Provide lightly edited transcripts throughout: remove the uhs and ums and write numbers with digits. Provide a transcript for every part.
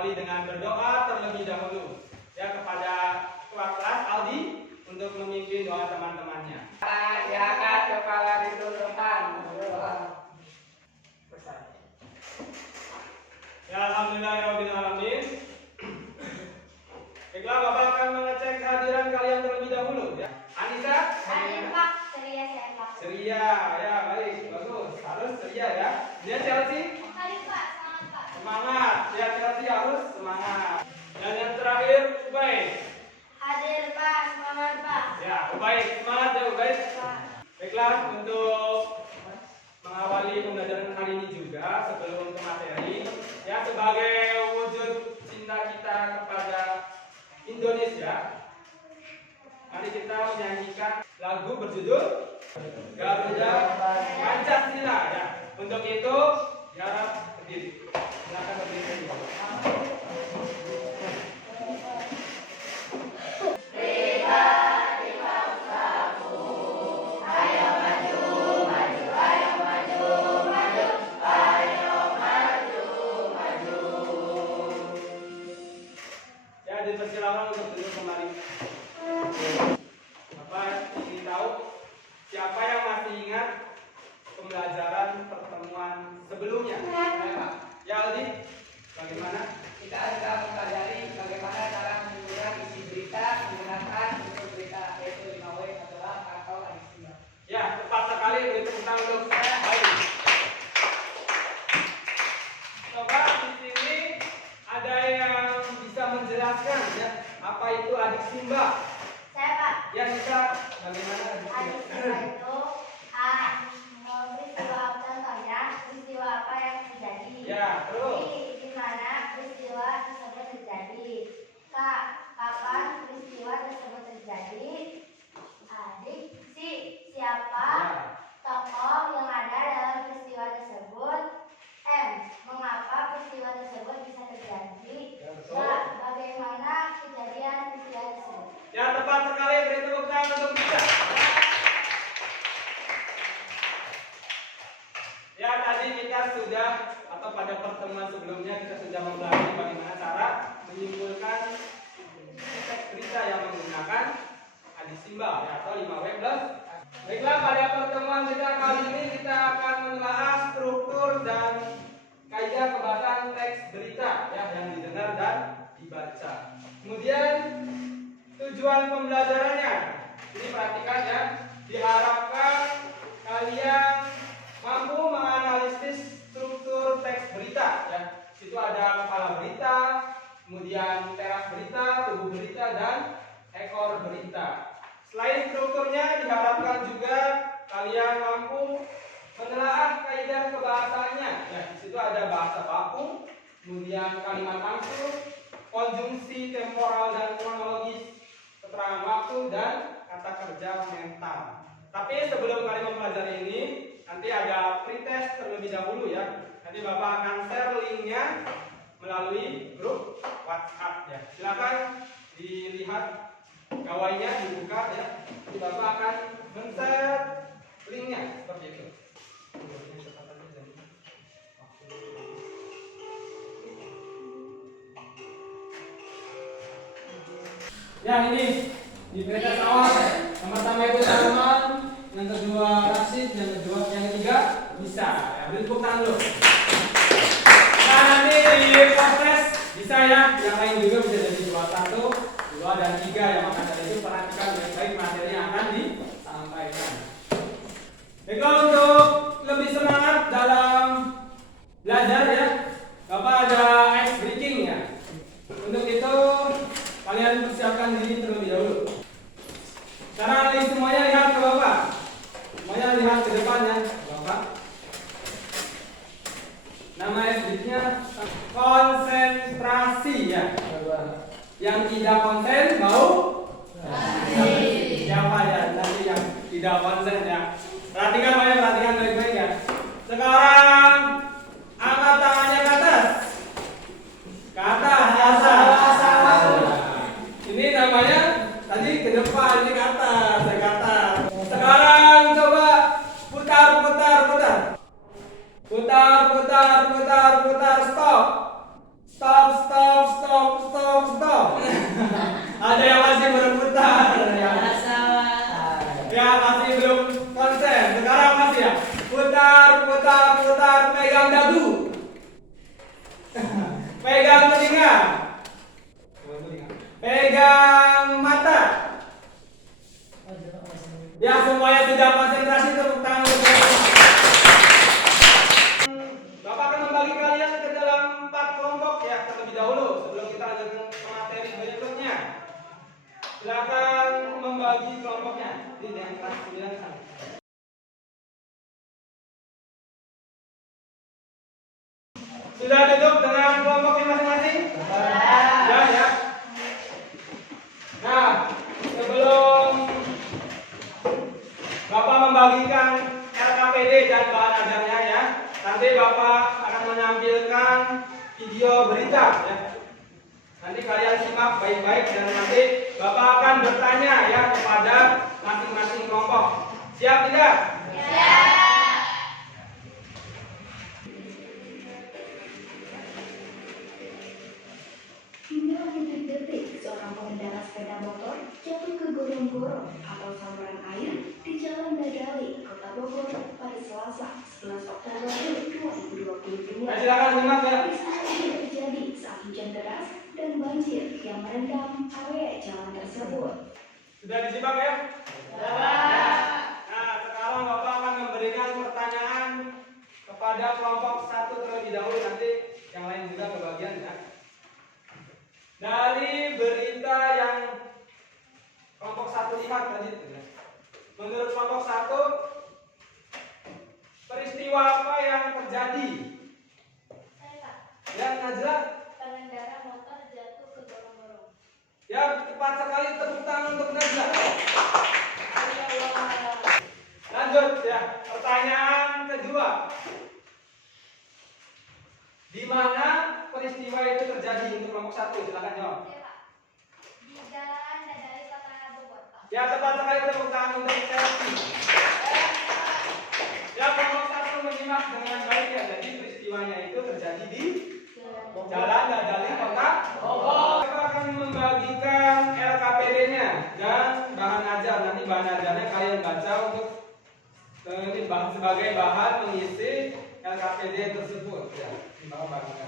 awali dengan berdoa terlebih dahulu ya kepada ketua kelas Aldi untuk memimpin doa teman-temannya. Ya Kak, kepala ditundukkan. Ya alhamdulillahirobbilalamin. Baiklah, Bapak akan mengecek kehadiran kalian terlebih dahulu ya. Anissa? Hadir Pak, ceria saya Pak. Ceria, ya baik, bagus. Harus ceria ya. Dia Chelsea? Hadir Pak, semangat Pak. Semangat. Ya Chelsea harus semangat. Dan yang terakhir, Ubay. Hadir Pak, semangat Pak. Ya, Ubay, semangat ya Ubay. Pak. Baiklah, untuk mengawali pembelajaran hari ini juga sebelum ke materi, ya sebagai wujud cinta kita kepada Indonesia, mari kita menyanyikan lagu berjudul Garuda Pancasila ya. Untuk itu, harap berdiri. Silakan berdiri. Dipersilakan untuk duduk kembali. Bapak ingin tahu siapa yang masih ingat pembelajaran pertemuan sebelumnya? Ya Aldi, bagaimana? Kita sudah mempelajari bagaimana cara menyimpulkan isi berita menggunakan unsur berita, yaitu 5W adalah atau adiksi. Ya, tepat sekali, beri tepuk tangan untuk saya. Baik. Coba di sini ada yang bisa menjelaskan ya apa itu adik Simba? Saya Pak. Ya bisa bagaimana adik Adik Simba? Simba itu peristiwa contohnya peristiwa apa yang terjadi. Ya, terus. Di mana peristiwa tersebut terjadi. Kak, kapan peristiwa tersebut terjadi? Adik siapa tokoh yang ada dalam peristiwa tersebut? M. Mengapa peristiwa tersebut bisa terjadi? Ya, betul. Bagaimana kejadian peristiwa tersebut? Ya tepat sekali, beri tepuk tangan untuk kita. Ya tadi kita sudah atau pada pertemuan sebelumnya kita sudah mempelajari bagaimana cara menyimpulkan teks berita yang menggunakan adisimbal ya, atau 5W plus. Baiklah, pada pertemuan kita kali ini kita akan menelaah struktur dan kaidah pembahasan teks berita ya, yang didengar dan dibaca. Kemudian tujuan pembelajarannya, ini perhatikan ya, diharapkan kalian mampu menganalisis struktur teks berita ya. Situ ada kepala berita, kemudian teras berita, tubuh berita, dan ekor berita. Selain strukturnya, diharapkan juga kalian mampu menelaah kaidah kebahasaannya. Ya, di situ ada bahasa baku, kemudian kalimat langsung, konjungsi temporal dan kronologis, keterangan waktu, dan kata kerja mental. Tapi sebelum kalian mempelajari ini, nanti ada pretest terlebih dahulu ya. Nanti Bapak akan share linknya melalui grup WhatsApp ya. Silakan dilihat gawainya, dibuka ya. Nanti Bapak akan men-share linknya seperti itu. Ya ini di pretest awal. Yang pertama itu Salman, yang kedua Rashid, yang ketiga bisa. Ya, beri tepuk tangan dulu. Nah nanti di proses bisa ya, yang lain juga bisa jadi 21, 2 dan 3 ya. Maka dari itu perhatikan baik-baik materi yang akan disampaikan. Baiklah, untuk lebih semangat dalam belajar ya, Bapak ada ice breaking ya. Untuk itu kalian persiapkan diri terlebih dahulu. Sekarang semuanya lihat ke Bapak. Semuanya lihat ke depan ya, Bapak. Nama SBIT-nya konsentrasi ya. Yang tidak konsen mau? Siapa ya nanti yang tidak konsen ya? Perhatikan baik-baik ya. Sekarang angkat tangannya ke atas. Ke atas. Ini namanya tadi ke depan, ini ke atas, ke atas. Sekarang coba putar. Putar, stop. telinga. Pegang mata. Ya, semuanya sudah konsentrasi, tepuk tangan untuk mereka. Bapak akan membagi kalian ke dalam 4 kelompok ya terlebih dahulu sebelum kita lanjutkan ke materi berikutnya. Silakan membagi kelompoknya di kelas 9 sana. Sudah duduk dengan kelompoknya masing-masing? Sudah ya. Nah, sebelum Bapak membagikan LKPD dan bahan ajarnya ya, nanti Bapak akan menampilkan video berita ya. Nanti kalian simak baik-baik dan nanti Bapak akan bertanya ya kepada masing-masing kelompok. Siap tidak? Siap. Hingga detik-detik seorang pengendara sepeda motor jatuh ke gorong-gorong atau saluran air di Jalan Dadali, Kota Bogor pada Selasa 11 Oktober 2022. Silakan simak ya. Peristiwa ini terjadi saat hujan deras dan banjir yang merendam area jalan tersebut. Sudah disimak ya? Nah, sekarang Bapak akan memberikan pertanyaan kepada kelompok 1 terlebih dahulu, nanti yang lain juga kebagian ya. Dari berita yang kelompok 1 lihat tadi, menurut kelompok 1, peristiwa apa yang terjadi? Ya, Najla? Pengendara motor jatuh ke gorong-gorong. Ya, cepat sekali, tepuk tangan untuk Najla. Lanjut ya, pertanyaan kedua. Di mana peristiwa itu terjadi untuk kelompok 1? Silakan jawab. Di Jalan Dadali Kota Bogor. Ya, tepat sekali, tepuk tangan untuk Selfie. Ya, kelompok 1 menyimak dengan baik ya. Jadi peristiwanya itu terjadi di Jalan Dadali Kota Bogor. Kita akan membagikan LKPD-nya dan bahan ajar. Nanti bahan ajarnya kalian baca untuk ini sebagai bahan mengisi LKPD tersebut ya. Bagikan.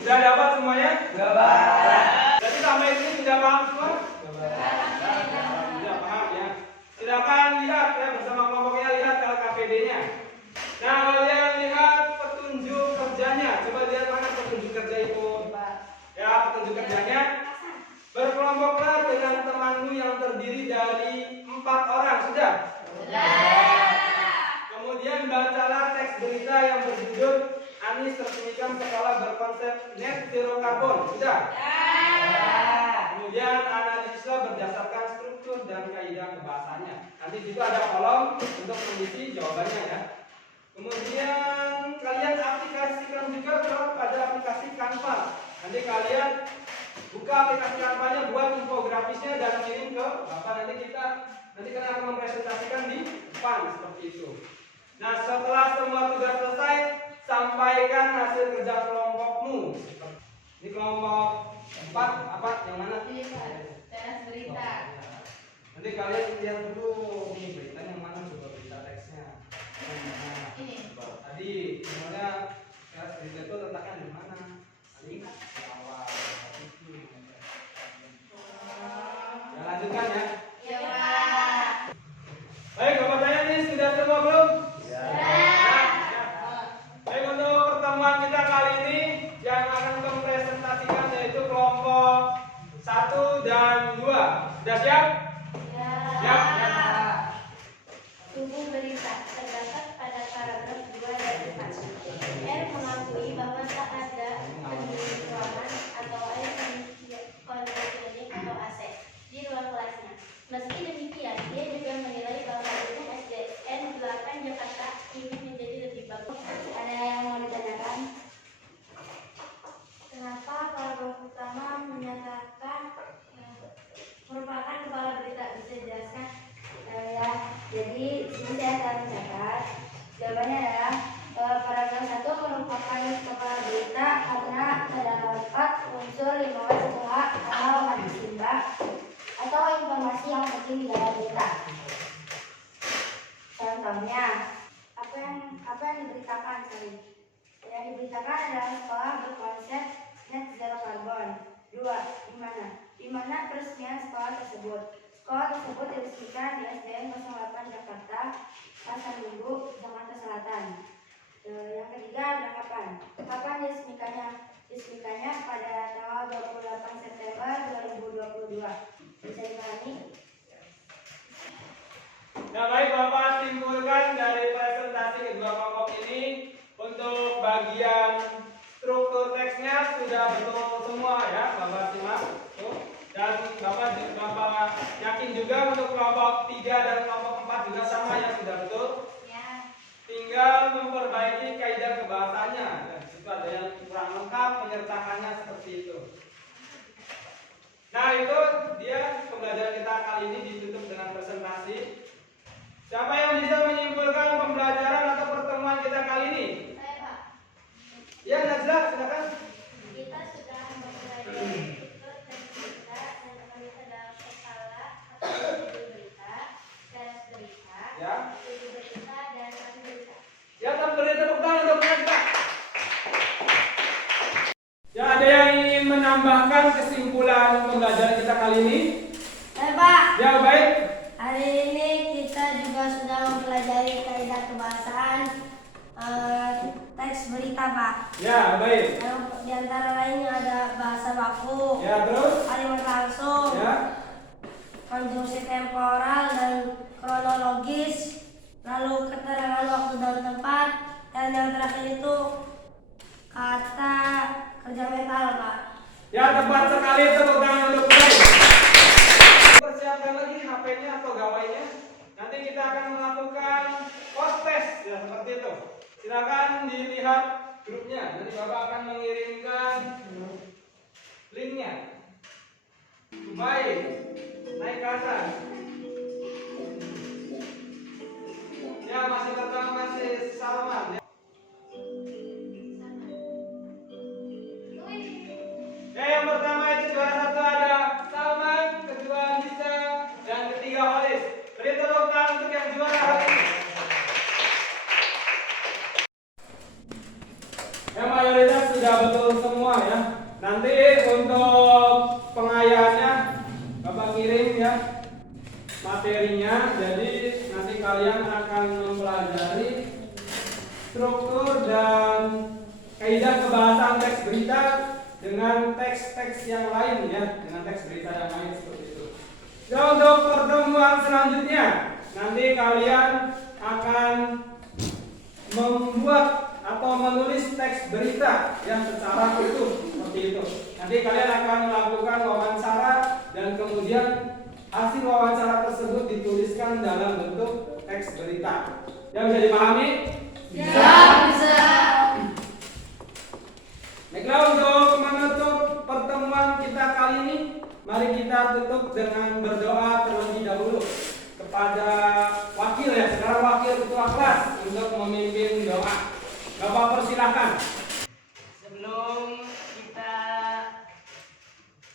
Sudah dapat semuanya? Dapat. Jadi sampai ini sudah paham semua? Sudah paham ya. Silakan lihat ya bersama kelompoknya, lihat LKPD-nya. Nah, kalian lihat petunjuk kerjanya. Coba lihat mana petunjuk kerja itu. Ya, petunjuk kerjanya. Berkelompoklah dengan temanmu yang terdiri dari 4 orang. Sudah? Kemudian bacalah teks berita yang berjudul Anies resmikan sekolah berkonsep net zero karbon. Sudah? Kemudian analisislah berdasarkan struktur dan kaidah kebahasannya. Nanti di situ ada kolom untuk mengisi jawabannya ya. Kemudian kalian aplikasikan juga pada aplikasi Canva. Nanti kalian buka aplikasi Canva-nya, buat infografisnya dan kirim ke Bapak. Nanti kita akan mempresentasikan di depan seperti itu. Nah, setelah semua tugas selesai, sampaikan hasil kerja kelompokmu. Ini kelompok 4 apa? Yang mana? Teras berita. Nanti kalian lihat dulu ini berita yang mana, coba berita teksnya. Ini. Tadi sebenarnya teras berita itu letaknya di mana? Tadi di awal. Ya, lanjutkan ya. Ya, Pak. Baik, Bapak tanya nih sudah semua belum? Ya. Baik, untuk pertemuan kita kali ini yang akan mempresentasikan yaitu kelompok 1 dan 2. Sudah siap? Siap. Tubuh berita terdapat pada paragraf 2 dan 4. R mengakui bahwa tak ada pendingin ruangan atau air kondisioning atau AC di ruang kelasnya. Meski demikian, dia juga menilai bahwa gedung SDN 8 Jakarta ini menjadi lebih bagus. Ada yang mau ditanyakan? Kenapa paragraf utama menyatakan merupakan kepala tersebut. Sekolah tersebut diresmikan di SDN 08 Jakarta, Pasar Minggu, Jakarta Selatan. Yang ketiga ada kapan? Kapan diresmikannya? Diresmikannya pada tanggal 28 September 2022. Bisa dipahami? Nah baik Bapak simpulkan dari presentasi kedua kelompok ini untuk bagian struktur teksnya sudah betul semua ya Bapak simak. Dan Bapak yakin juga untuk kelompok 3 dan kelompok 4 juga sama ya sudah betul? Ya. Tinggal memperbaiki kaidah kebahasannya. Itu ada yang kurang lengkap penyertakannya seperti itu. Nah itu dia pembelajaran kita kali ini ditutup dengan presentasi. Siapa yang bisa menyimpulkan pembelajaran atau pertemuan kita kali ini? Saya Pak. Ya Najla, silakan. Kita sudah mempelajari struktur teks berita dan kita dalam skala atau judul berita, garis berita, Ya. judul berita dan satu berita. Ya, beri tepuk tangan untuk Najla. Ya, ada yang ingin menambahkan kesimpulan pembelajaran kita kali ini? Saya Pak. Ya, baik. Hari ini kita juga sudah mempelajari kaidah kebahasaan teks berita Pak. Ya, baik. Yang di antara lainnya ada bahasa baku, Ya, terus? kalimat langsung, Ya. konjungsi temporal dan kronologis, lalu keterangan waktu dan tempat, dan yang terakhir itu kata kerja mental Pak. Ya, tepat sekali, tepuk tangan untuk baik. Persiapkan lagi HP-nya atau gawainya. Nanti kita akan melakukan post test ya seperti itu. Silakan dilihat grupnya. Nanti Bapak akan mengirimkan linknya. Baik, naik ke atas. Ya masih pertama masih Salman. Ya. Yang pertama itu juara 1 ada Salman, kedua Nisa, dan ketiga Halis. Beri tepuk tangan untuk yang juara hari ini. Ya mayoritas sudah betul semua ya. Nanti untuk pengayanya Bapak kirim ya materinya. Jadi nanti kalian akan mempelajari struktur dan kaidah kebahasaan teks berita dengan teks-teks yang lain ya, dengan teks berita yang lain seperti itu. Ya untuk pertemuan selanjutnya nanti kalian akan membuat atau menulis teks berita yang secara utuh seperti itu. Nanti kalian akan melakukan wawancara dan kemudian hasil wawancara tersebut dituliskan dalam bentuk teks berita. Yang bisa dipahami? Bisa. Baiklah untuk menutup pertemuan kita kali ini, mari kita tutup dengan berdoa terlebih dahulu kepada wakil ya, sekarang wakil ketua kelas untuk memimpin doa. Bapak persilahkan. Sebelum kita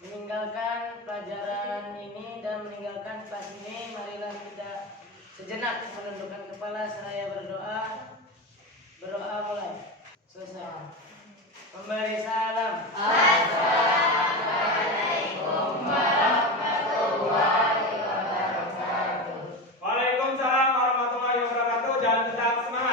meninggalkan pelajaran ini dan meninggalkan kelas ini, marilah kita sejenak menundukkan kepala seraya berdoa.